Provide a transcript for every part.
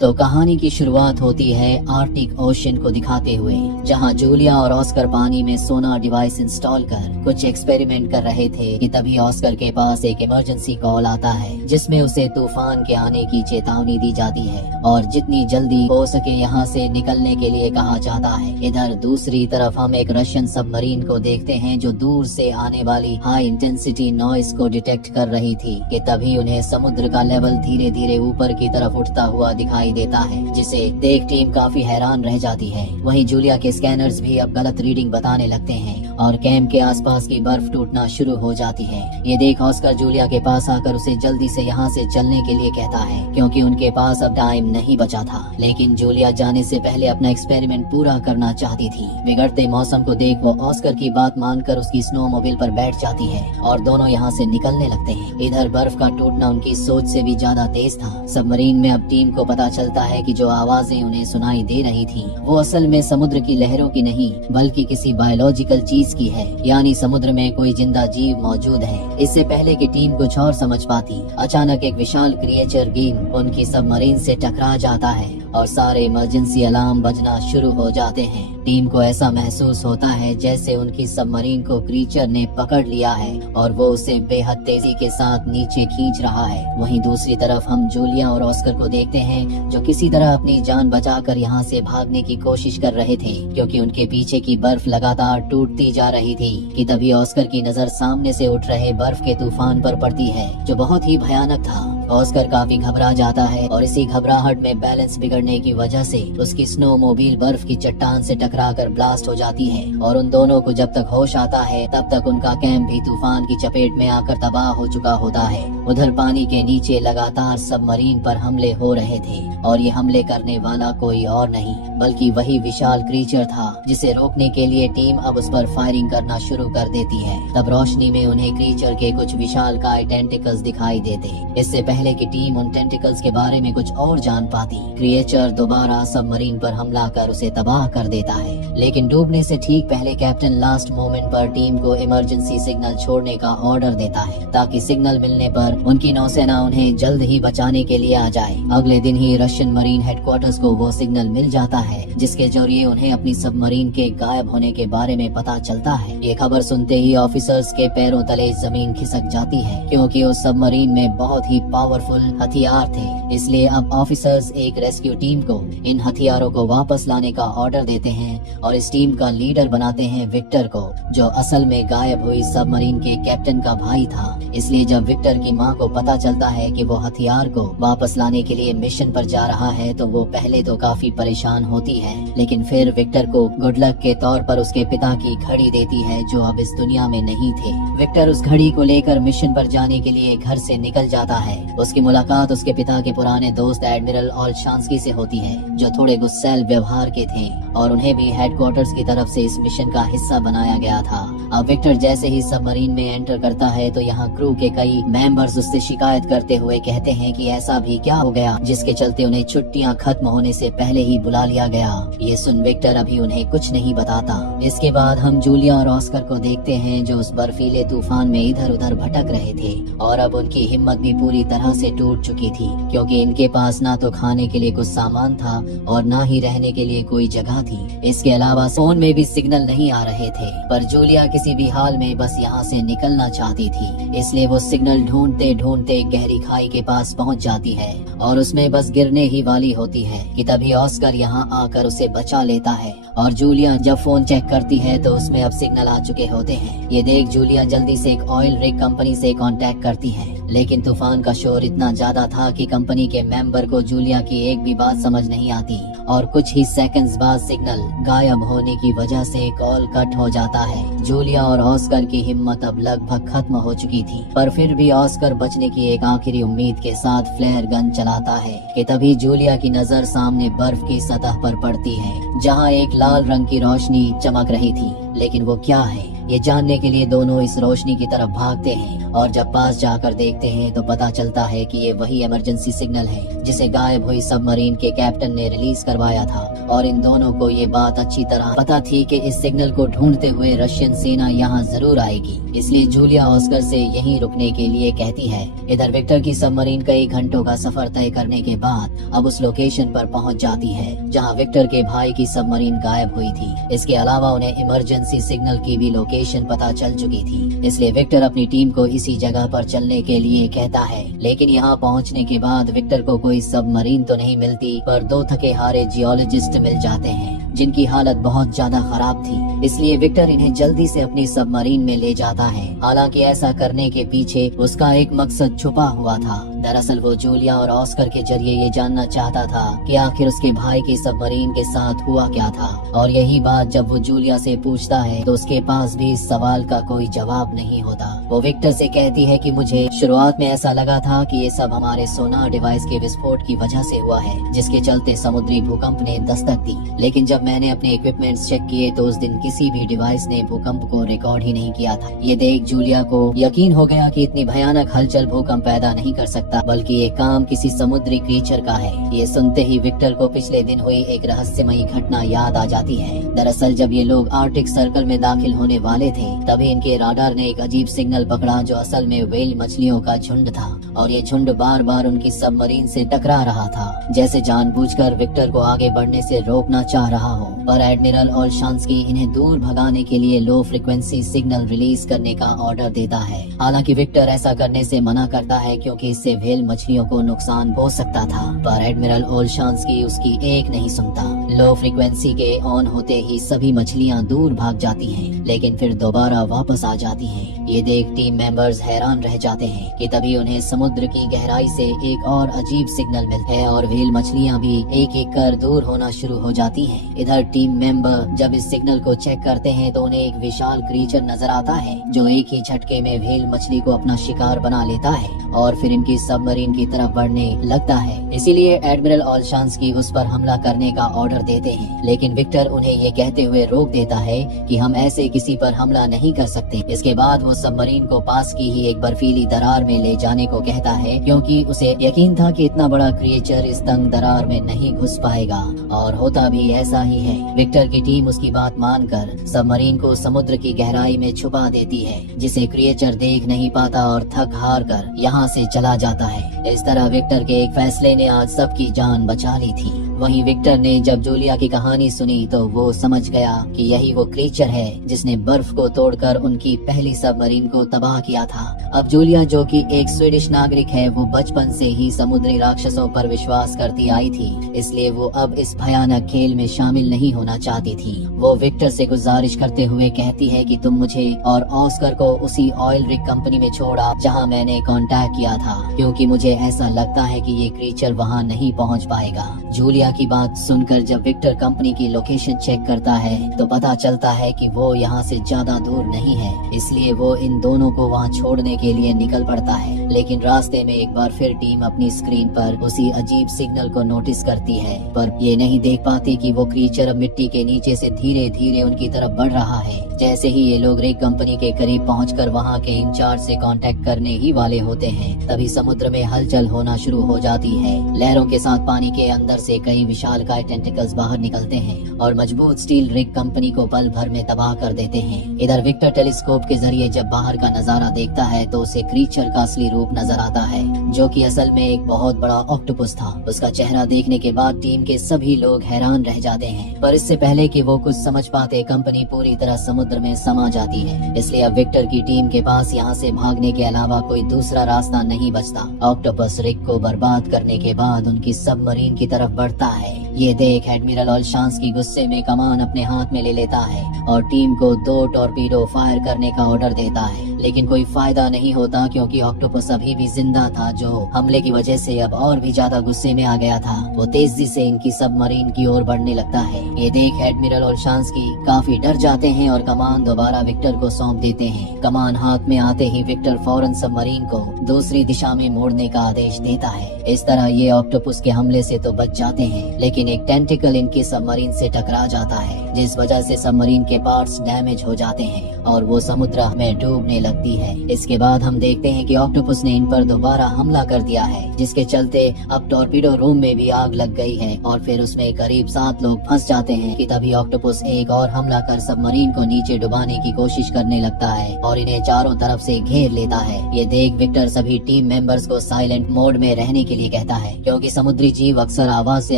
तो कहानी की शुरुआत होती है आर्कटिक ओशन को दिखाते हुए, जहां जूलिया और ऑस्कर पानी में सोनार डिवाइस इंस्टॉल कर कुछ एक्सपेरिमेंट कर रहे थे कि तभी ऑस्कर के पास एक इमरजेंसी कॉल आता है, जिसमें उसे तूफान के आने की चेतावनी दी जाती है और जितनी जल्दी हो सके यहाँ से निकलने के लिए कहा जाता है। इधर दूसरी तरफ हम एक रशियन सबमरीन को देखते हैं जो दूर से आने वाली हाई इंटेंसिटी नॉइस को डिटेक्ट कर रही थी कि तभी उन्हें समुद्र का लेवल धीरे धीरे ऊपर की तरफ उठता हुआ दिखाई देता है, जिसे देख टीम काफी हैरान रह जाती है। वहीं जूलिया के स्कैनर्स भी अब गलत रीडिंग बताने लगते हैं और कैंप के आसपास की बर्फ टूटना शुरू हो जाती है। ये देख ऑस्कर जूलिया के पास आकर उसे जल्दी से यहाँ से चलने के लिए कहता है, क्योंकि उनके पास अब टाइम नहीं बचा था। लेकिन जूलिया जाने से पहले अपना एक्सपेरिमेंट पूरा करना चाहती थी। बिगड़ते मौसम को देख वो ऑस्कर की बात मानकर उसकी स्नोमोबाइल पर बैठ जाती है और दोनों यहाँ से निकलने लगते हैं। इधर बर्फ का टूटना उनकी सोच से भी ज्यादा तेज था। सबमरीन में अब टीम को पता चलता है कि जो आवाजें उन्हें सुनाई दे रही थी वो असल में समुद्र की लहरों की नहीं बल्कि किसी बायोलॉजिकल चीज की है, यानी समुद्र में कोई जिंदा जीव मौजूद है। इससे पहले कि टीम कुछ और समझ पाती, अचानक एक विशाल क्रिएचर गेम उनकी सबमरीन से टकरा जाता है और सारे इमरजेंसी अलार्म बजना शुरू हो जाते हैं। टीम को ऐसा महसूस होता है जैसे उनकी सबमरीन को क्रीचर ने पकड़ लिया है और वो उसे बेहद तेजी के साथ नीचे खींच रहा है। वहीं दूसरी तरफ हम जूलिया और ऑस्कर को देखते हैं जो किसी तरह अपनी जान बचाकर यहाँ से भागने की कोशिश कर रहे थे, क्योंकि उनके पीछे की बर्फ लगातार टूटती जा रही थी कि तभी ऑस्कर की नजर सामने से उठ रहे बर्फ के तूफान पर पड़ती है, जो बहुत ही भयानक था। ऑस्कर काफी घबरा जाता है और इसी घबराहट में बैलेंस बिगड़ने की वजह से उसकी स्नोमोबाइल बर्फ की चट्टान से टकराकर ब्लास्ट हो जाती है और उन दोनों को जब तक होश आता है तब तक उनका कैंप भी तूफान की चपेट में आकर तबाह हो चुका होता है। उधर पानी के नीचे लगातार सबमरीन पर हमले हो रहे थे और ये हमले करने वाला कोई और नहीं बल्कि वही विशाल क्रीचर था, जिसे रोकने के लिए टीम अब उस पर फायरिंग करना शुरू कर देती है। तब रोशनी में उन्हें क्रीचर के कुछ विशालकाय टेंटिकल्स दिखाई देते। इससे पहले कि टीम उन टेंटिकल्स के बारे में कुछ और जान पाती, क्रिएचर दोबारा सबमरीन पर हमला कर उसे तबाह कर देता है। लेकिन डूबने से ठीक पहले कैप्टन लास्ट मोमेंट पर टीम को इमरजेंसी सिग्नल छोड़ने का ऑर्डर देता है, ताकि सिग्नल मिलने पर उनकी नौसेना उन्हें जल्द ही बचाने के लिए आ जाए। अगले दिन ही रशियन मरीन हेडक्वार्टर्स को वो सिग्नल मिल जाता है, जिसके जरिए उन्हें अपनी सबमरीन के गायब होने के बारे में पता चलता है। ये खबर सुनते ही ऑफिसर्स के पैरों तले जमीन खिसक जाती है, क्योंकि उस सबमरीन में बहुत ही पावरफुल हथियार थे। इसलिए अब ऑफिसर्स एक रेस्क्यू टीम को इन हथियारों को वापस लाने का ऑर्डर देते हैं और इस टीम का लीडर बनाते हैं विक्टर को, जो असल में गायब हुई सबमरीन के कैप्टन का भाई था। इसलिए जब विक्टर की मां को पता चलता है कि वो हथियार को वापस लाने के लिए मिशन पर जा रहा है तो वो पहले तो काफी परेशान होती है, लेकिन फिर विक्टर को गुड लक के तौर पर उसके पिता की घड़ी देती है जो अब इस दुनिया में नहीं थे। विक्टर उस घड़ी को लेकर मिशन पर जाने के लिए घर से निकल जाता है। उसकी मुलाकात उसके पिता के पुराने दोस्त एडमिरल ऑल्शांस्की से होती है, जो थोड़े गुस्सैल व्यवहार के थे और उन्हें भी हेडक्वार्टर्स की तरफ से इस मिशन का हिस्सा बनाया गया था। अब विक्टर जैसे ही सबमरीन में एंटर करता है तो यहाँ क्रू के कई मेंबर्स उससे शिकायत करते हुए कहते हैं कि ऐसा भी क्या हो गया जिसके चलते उन्हें छुट्टियां खत्म होने से पहले ही बुला लिया गया। ये सुन विक्टर अभी उन्हें कुछ नहीं बताता। इसके बाद हम जूलिया और ऑस्कर को देखते हैं जो उस बर्फीले तूफान में इधर उधर भटक रहे थे और अब उनकी हिम्मत भी पूरी तरह से टूट चुकी थी, क्योंकि इनके पास ना तो खाने के लिए कुछ सामान था और ना ही रहने के लिए कोई जगह थी। इसके अलावा फोन में भी सिग्नल नहीं आ रहे थे। पर जूलिया किसी भी हाल में बस यहाँ से निकलना चाहती थी, इसलिए वो सिग्नल ढूंढते ढूंढते गहरी खाई के पास पहुँच जाती है और उसमें बस गिरने ही वाली होती है कि तभी ऑस्कर यहाँ आकर उसे बचा लेता है। और जूलिया जब फोन चेक करती है तो उसमें अब सिग्नल आ चुके होते हैं। ये देख जूलिया जल्दी से एक ऑयल रिग कंपनी से कांटेक्ट करती है, लेकिन तूफान का शोर इतना ज्यादा था कि कंपनी के मेंबर को जूलिया की एक भी बात समझ नहीं आती और कुछ ही सेकंड्स बाद सिग्नल गायब होने की वजह से कॉल कट हो जाता है। जूलिया और ऑस्कर की हिम्मत अब लगभग खत्म हो चुकी थी, पर फिर भी ऑस्कर बचने की एक आखिरी उम्मीद के साथ फ्लेयर गन चलाता है कि तभी जूलिया की नजर सामने बर्फ की सतह पर पड़ती है, जहां एक लाल रंग की रोशनी चमक रही थी। लेकिन वो क्या है, ये जानने के लिए दोनों इस रोशनी की तरफ भागते हैं और जब पास जाकर देखते हैं तो पता चलता है कि ये वही इमरजेंसी सिग्नल है जिसे गायब हुई सबमरीन के कैप्टन ने रिलीज करवाया था। और इन दोनों को ये बात अच्छी तरह पता थी कि इस सिग्नल को ढूंढते हुए रशियन सेना यहाँ जरूर आएगी। इसलिए जूलिया ऑस्कर से यहीं रुकने के लिए कहती है। इधर विक्टर की सबमरीन कई घंटों का सफर तय करने के बाद अब उस लोकेशन पर पहुंच जाती है जहां विक्टर के भाई की सबमरीन गायब हुई थी। इसके अलावा उन्हें इमरजेंसी सिग्नल की भी लोकेशन पता चल चुकी थी, इसलिए विक्टर अपनी टीम को इसी जगह पर चलने के लिए कहता है। लेकिन यहाँ पहुँचने के बाद विक्टर को कोई सबमरीन तो नहीं मिलती, पर 2 थके हारे जियोलॉजिस्ट मिल जाते हैं जिनकी हालत बहुत ज्यादा खराब थी। इसलिए विक्टर इन्हें जल्दी से अपनी सबमरीन में ले जाता है। हालांकि ऐसा करने के पीछे उसका एक मकसद छुपा हुआ था। दरअसल वो जूलिया और ऑस्कर के जरिए ये जानना चाहता था कि आखिर उसके भाई की सबमरीन के साथ हुआ क्या था। और यही बात जब वो जूलिया से पूछता है तो उसके पास भी इस सवाल का कोई जवाब नहीं होता। वो विक्टर से कहती है कि मुझे शुरुआत में ऐसा लगा था कि ये सब हमारे सोनार डिवाइस के विस्फोट की वजह से हुआ है, जिसके चलते समुद्री भूकंप ने दस्तक दी। लेकिन जब मैंने अपने इक्विपमेंट्स चेक किए तो उस दिन किसी भी डिवाइस ने भूकंप को रिकॉर्ड ही नहीं किया था। ये देख जूलिया को यकीन हो गया कि इतनी भयानक हलचल भूकंप पैदा नहीं कर सकता, बल्कि ये काम किसी समुद्री क्रीचर का है। ये सुनते ही विक्टर को पिछले दिन हुई एक रहस्यमयी घटना याद आ जाती है। दरअसल जब ये लोग आर्टिक सर्कल में दाखिल होने वाले थे तभी इनके राडार ने एक अजीब सिग्नल पकड़ा जो असल में व्हेल मछलियों का झुंड था। और ये झुंड बार बार उनकी सबमरीन से टकरा रहा था, जैसे जानबूझकर विक्टर को आगे बढ़ने से रोकना चाह रहा हो। पर एडमिरल ओल्शांस्की इन्हें दूर भगाने के लिए लो फ्रिक्वेंसी सिग्नल रिलीज करने का ऑर्डर देता है। हालांकि विक्टर ऐसा करने से मना करता है क्योंकि इससे व्हेल मछलियों को नुकसान हो सकता था, पर एडमिरल ओल्शांस्की उसकी एक नहीं सुनता। लो फ्रिक्वेंसी के ऑन होते ही सभी मछलियां दूर भाग जाती हैं, लेकिन फिर दोबारा वापस आ जाती हैं। ये देख टीम मेंबर्स हैरान रह जाते हैं कि तभी उन्हें समुद्र की गहराई से एक और अजीब सिग्नल मिलता है और व्हेल मछलियां भी एक एक कर दूर होना शुरू हो जाती हैं। इधर टीम मेंबर जब इस सिग्नल को चेक करते हैं तो उन्हें एक विशाल क्रीचर नजर आता है जो एक ही झटके में व्हेल मछली को अपना शिकार बना लेता है और फिर इनकी सबमरीन की तरफ बढ़ने लगता है। इसीलिए एडमिरल ओल्शांस्की उस पर हमला करने का ऑर्डर देते हैं, लेकिन विक्टर उन्हें ये कहते हुए रोक देता है कि हम ऐसे किसी पर हमला नहीं कर सकते। इसके बाद वो सबमरीन को पास की ही एक बर्फीली दरार में ले जाने को कहता है, क्योंकि उसे यकीन था कि इतना बड़ा क्रिएचर इस तंग दरार में नहीं घुस पाएगा। और होता भी ऐसा ही है। विक्टर की टीम उसकी बात मानकर सबमरीन को समुद्र की गहराई में छुपा देती है, जिसे क्रिएचर देख नहीं पाता और थक हार कर यहाँ से चला जाता है। इस तरह विक्टर के एक फैसले ने आज सबकी जान बचा ली थी। वहीं विक्टर ने जब जूलिया की कहानी सुनी तो वो समझ गया कि यही वो क्रीचर है जिसने बर्फ को तोड़कर उनकी पहली सबमरीन को तबाह किया था। अब जूलिया, जो कि एक स्वीडिश नागरिक है, वो बचपन से ही समुद्री राक्षसों पर विश्वास करती आई थी, इसलिए वो अब इस भयानक खेल में शामिल नहीं होना चाहती थी। वो विक्टर से गुजारिश करते हुए कहती है कि तुम मुझे और ऑस्कर को उसी ऑयल रिग कंपनी में छोड़ा जहां मैंने कांटेक्ट किया था, क्योंकि मुझे ऐसा लगता है कि ये क्रीचर वहां नहीं पहुंच पाएगा। जूलिया की बात सुनकर जब विक्टर कंपनी की लोकेशन चेक करता है तो पता चलता है कि वो यहाँ से ज्यादा दूर नहीं है, इसलिए वो इन दोनों को वहाँ छोड़ने के लिए निकल पड़ता है। लेकिन रास्ते में एक बार फिर टीम अपनी स्क्रीन पर उसी अजीब सिग्नल को नोटिस करती है, पर ये नहीं देख पाती कि वो क्रीचर अब मिट्टी के नीचे से धीरे धीरे उनकी तरफ बढ़ रहा है। जैसे ही ये लोग रिग कंपनी के करीब पहुंचकर वहां के इंचार्ज से कांटेक्ट करने ही वाले होते हैं, तभी समुद्र में हलचल होना शुरू हो जाती है। लहरों के साथ पानी के अंदर से कई विशालकाय टेंटिकल्स बाहर निकलते हैं और मजबूत स्टील रिग कंपनी को पल भर में तबाह कर देते हैं। इधर विक्टर टेलीस्कोप के जरिए जब बाहर का नजारा देखता है तो उसे क्रीचर का असली रूप नजर आता है, जो कि असल में एक बहुत बड़ा ऑक्टोपस था। उसका चेहरा देखने के बाद टीम के सभी लोग हैरान रह जाते हैं, पर इससे पहले कि वो कुछ समझ पाते कंपनी पूरी तरह समुद्र में समा जाती है। इसलिए अब विक्टर की टीम के पास यहाँ से भागने के अलावा कोई दूसरा रास्ता नहीं बचता। ऑक्टोपस रिग को बर्बाद करने के बाद उनकी सबमरीन की तरफ बढ़ता है। ये देख एडमिरल ओल्शांस्की गुस्से में कमान अपने हाथ में ले लेता है और टीम को 2 टॉर्पीडो फायर करने का ऑर्डर देता है, लेकिन कोई फायदा नहीं होता क्योंकि ऑक्टोपस अभी भी जिंदा था, जो हमले की वजह से अब और भी ज्यादा गुस्से में आ गया था। वो तेजी से इनकी सबमरीन की ओर बढ़ने लगता है। ये देख एडमिरल ओल्शांस्की काफी डर जाते हैं और कमान दोबारा विक्टर को सौंप देते हैं। कमान हाथ में आते ही विक्टर फौरन सबमरीन को दूसरी दिशा में मोड़ने का आदेश देता है। इस तरह ये ऑक्टोपस के हमले से तो बच जाते हैं, लेकिन लेकिन एक टेंटिकल इनकी सबमरीन से टकरा जाता है, जिस वजह से सबमरीन के पार्ट्स डैमेज हो जाते हैं और वो समुद्र में डूबने लगती है। इसके बाद हम देखते हैं कि ऑक्टोपस ने इन पर दोबारा हमला कर दिया है, जिसके चलते अब टॉर्पीडो रूम में भी आग लग गई है और फिर उसमें करीब 7 लोग फंस जाते हैं कि तभी ऑक्टोपस एक और हमला कर सबमरीन को नीचे डुबाने की कोशिश करने लगता है और इन्हें चारों तरफ से घेर लेता है। ये देख विक्टर सभी टीम मेंबर्स को साइलेंट मोड में रहने के लिए कहता है, क्योंकि समुद्री जीव अक्सर आवाज से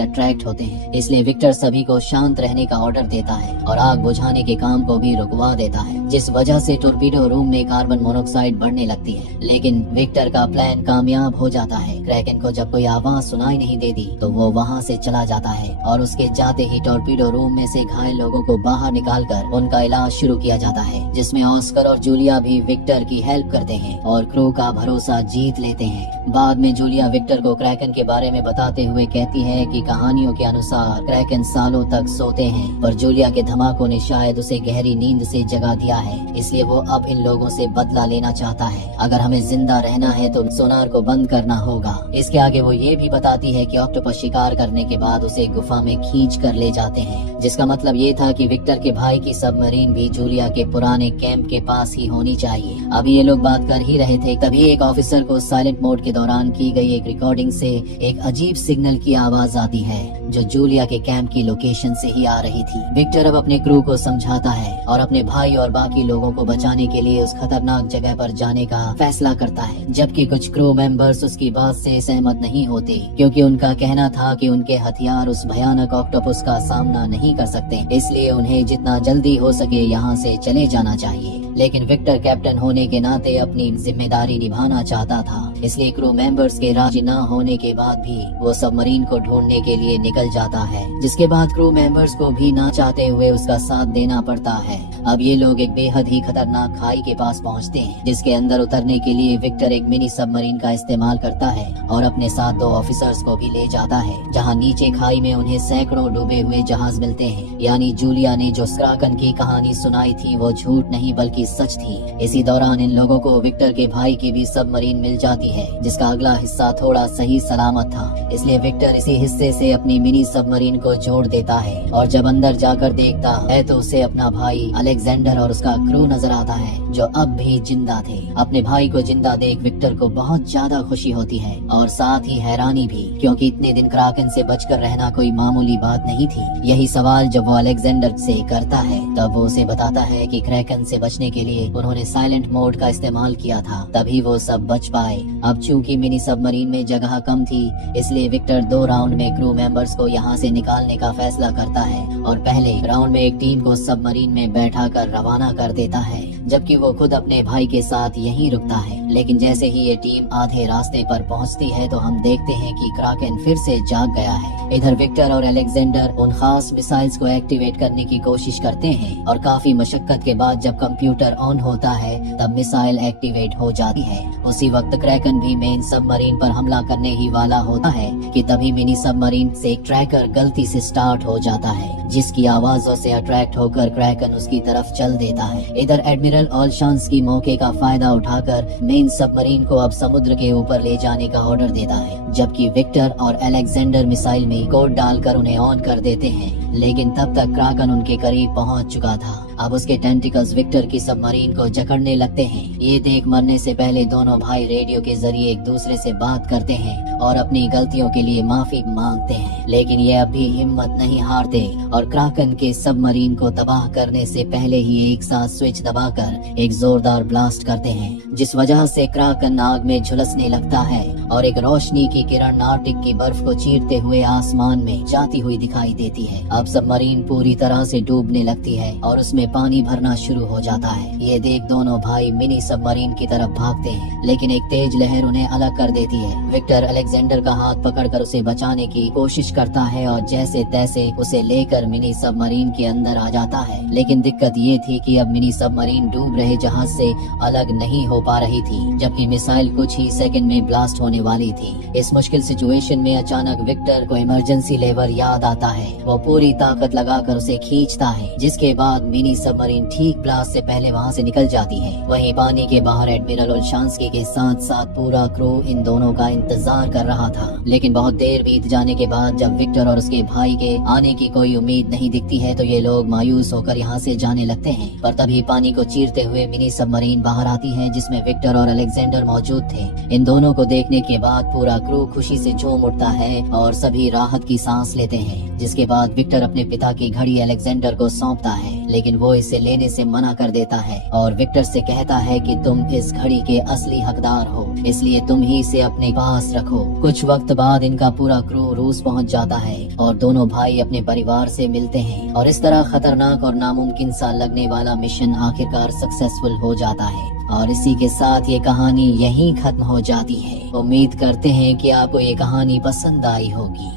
अट्रैक्ट होते हैं। इसलिए विक्टर सभी को शांत रहने का ऑर्डर देता है और आग बुझाने के काम को भी रुकवा देता है, जिस वजह से टॉर्पीडो रूम में कार्बन मोनोऑक्साइड बढ़ने लगती है। लेकिन विक्टर का प्लान कामयाब हो जाता है। क्रैकन को जब कोई आवाज सुनाई नहीं देती तो वो वहाँ से चला जाता है और उसके जाते ही टॉर्पीडो रूम में से घायल लोगों को बाहर निकालकर उनका इलाज शुरू किया जाता है, जिसमें ऑस्कर और जूलिया भी विक्टर की हेल्प करते हैं और क्रू का भरोसा जीत लेते हैं। बाद में जूलिया विक्टर को क्रैकन के बारे में बताते हुए कहती है कि कहानियों के अनुसार क्रैकन सालों तक सोते हैं, पर जूलिया के धमाकों ने शायद उसे गहरी नींद से जगा दिया है, इसलिए वो अब इन लोगों से बदला लेना चाहता है। अगर हमें जिंदा रहना है तो सोनार को बंद करना होगा। इसके आगे वो ये भी बताती है कि ऑक्टोपस शिकार करने के बाद उसे गुफा में खींच कर ले जाते हैं, जिसका मतलब ये था कि विक्टर के भाई की सबमरीन भी जूलिया के पुराने कैंप के पास ही होनी चाहिए। अभी ये लोग बात कर ही रहे थे, तभी एक ऑफिसर को साइलेंट मोड के दौरान की गई एक रिकॉर्डिंग से एक अजीब सिग्नल की आवाज आती है, जो जूलिया के कैंप की लोकेशन से ही आ रही थी। विक्टर अब अपने क्रू को समझाता है और अपने भाई और बाकी लोगों को बचाने के लिए उस खतरनाक जगह पर जाने का फैसला करता है, जबकि कुछ क्रू मेंबर्स उसकी बात से सहमत नहीं होते, क्योंकि उनका कहना था कि उनके हथियार उस भयानक ऑक्टोपस का सामना नहीं कर सकते, इसलिए उन्हें जितना जल्दी हो सके यहाँ से चले जाना चाहिए। लेकिन विक्टर कैप्टन होने के नाते अपनी जिम्मेदारी निभाना चाहता था, इसलिए क्रू मेंबर्स के राजी न होने के बाद भी वो सबमरीन को ढूंढने के लिए निकल जाता है, जिसके बाद क्रू मेंबर्स को भी ना चाहते हुए उसका साथ देना पड़ता है। अब ये लोग एक बेहद ही खतरनाक खाई के पास पहुंचते हैं, जिसके अंदर उतरने के लिए विक्टर एक मिनी सबमरीन का इस्तेमाल करता है और अपने साथ 2 ऑफिसर्स को भी ले जाता है, जहां नीचे खाई में उन्हें सैकड़ों डूबे हुए जहाज मिलते हैं। यानी जूलिया ने जो क्रैकन की कहानी सुनाई थी वो झूठ नहीं बल्कि सच थी। इसी दौरान इन लोगों को विक्टर के भाई की भी सबमरीन मिल जाती है, जिसका अगला हिस्सा थोड़ा सही सलामत था, इसलिए विक्टर इसी हिस्से से अपनी मिनी सबमरीन को जोड़ देता है और जब अंदर जाकर देखता है तो उसे अपना भाई अलेक्जेंडर और उसका क्रू नजर आता है, जो अब भी जिंदा थे। अपने भाई को जिंदा देख विक्टर को बहुत ज्यादा खुशी होती है और साथ ही हैरानी भी, क्योंकि इतने दिन क्रैकन से बचकर रहना कोई मामूली बात नहीं थी। यही सवाल जब वो अलेक्जेंडर से करता है तब वो उसे बताता है कि क्रैकन से बचने के लिए उन्होंने साइलेंट मोड का इस्तेमाल किया था, तभी वो सब बच पाए। अब चूंकि मिनी सबमरीन में जगह कम थी, इसलिए विक्टर 2 राउंड में क्रू मेंबर्स को यहाँ से निकालने का फैसला करता है और पहले राउंड में एक टीम को सबमरीन में बैठा कर रवाना कर देता है, जबकि वो खुद अपने भाई के साथ यहीं रुकता है। लेकिन जैसे ही ये टीम आधे रास्ते पर पहुंचती है तो हम देखते हैं कि क्रैकन फिर से जाग गया है। इधर विक्टर और अलेक्जेंडर उन खास मिसाइल्स को एक्टिवेट करने की कोशिश करते हैं और काफी मशक्कत के बाद जब कंप्यूटर ऑन होता है तब मिसाइल एक्टिवेट हो जाती है। उसी वक्त क्रैकन भी मेन सबमरीन पर हमला करने ही वाला होता है कि तभी मिनी सबमरीन से एक ट्रैकर गलती से स्टार्ट हो जाता है, जिसकी आवाजों से अट्रैक्ट होकर क्रैकन उसकी तरफ चल देता है। इधर एडमिरल ऑलशांस्की मौके का फायदा उठाकर मेन सबमरीन को अब समुद्र के ऊपर ले जाने का ऑर्डर देता है, जबकि विक्टर और अलेक्जेंडर मिसाइल में कोड डालकर उन्हें ऑन कर देते हैं। लेकिन तब तक क्रैकन उनके करीब पहुंच चुका था। अब उसके टेंटिकल्स विक्टर की सबमरीन को जकड़ने लगते हैं। ये देख मरने से पहले दोनों भाई रेडियो के जरिए एक दूसरे से बात करते हैं और अपनी गलतियों के लिए माफी मांगते हैं, लेकिन ये अब भी हिम्मत नहीं हारते और क्रैकन के सबमरीन को तबाह करने से पहले ही एक साथ स्विच दबाकर एक जोरदार ब्लास्ट करते हैं, जिस वजह से क्रैकन आग में झुलसने लगता है और एक रोशनी की किरण आर्टिक की बर्फ को चीरते हुए आसमान में जाती हुई दिखाई देती है। अब सबमरीन पूरी तरह से डूबने लगती है और उसमें पानी भरना शुरू हो जाता है। ये देख दोनों भाई मिनी सबमरीन की तरफ भागते हैं, लेकिन एक तेज लहर उन्हें अलग कर देती है। विक्टर अलेक्जेंडर का हाथ पकड़कर उसे बचाने की कोशिश करता है और जैसे तैसे उसे लेकर मिनी सबमरीन के अंदर आ जाता है। लेकिन दिक्कत ये थी कि अब मिनी सबमरीन डूब रहे जहाज से अलग नहीं हो पा रही थी, जबकि मिसाइल कुछ ही सेकंड में ब्लास्ट होने वाली थी। इस मुश्किल सिचुएशन में अचानक विक्टर को इमरजेंसी लेवर याद आता है। वो पूरी ताकत लगाकर उसे खींचता है, जिसके बाद मिनी सबमरीन ठीक ब्लास्ट से पहले वहाँ से निकल जाती है। वहीं पानी के बाहर एडमिरल ओल्शांस्की के साथ साथ पूरा क्रू इन दोनों का इंतजार कर रहा था। लेकिन बहुत देर बीत जाने के बाद जब विक्टर और उसके भाई के आने की कोई उम्मीद नहीं दिखती है तो ये लोग मायूस होकर यहाँ से जाने लगते हैं। पर तभी पानी को चीरते हुए मिनी सबमरीन बाहर आती है जिसमें विक्टर और अलेक्जेंडर मौजूद थे। इन दोनों को देखने के बाद पूरा क्रू खुशी से झूम उठता है और सभी राहत की सांस लेते हैं। जिसके बाद विक्टर अपने पिता की घड़ी अलेक्जेंडर को सौंपता है, लेकिन वो इसे लेने से मना कर देता है और विक्टर से कहता है कि तुम इस घड़ी के असली हकदार हो, इसलिए तुम ही इसे अपने पास रखो। कुछ वक्त बाद इनका पूरा क्रू रूस पहुंच जाता है और दोनों भाई अपने परिवार से मिलते हैं और इस तरह खतरनाक और नामुमकिन सा लगने वाला मिशन आखिरकार सक्सेसफुल हो जाता है। और इसी के साथ ये कहानी यहीं खत्म हो जाती है। उम्मीद करते हैं कि आपको ये कहानी पसंद आई होगी।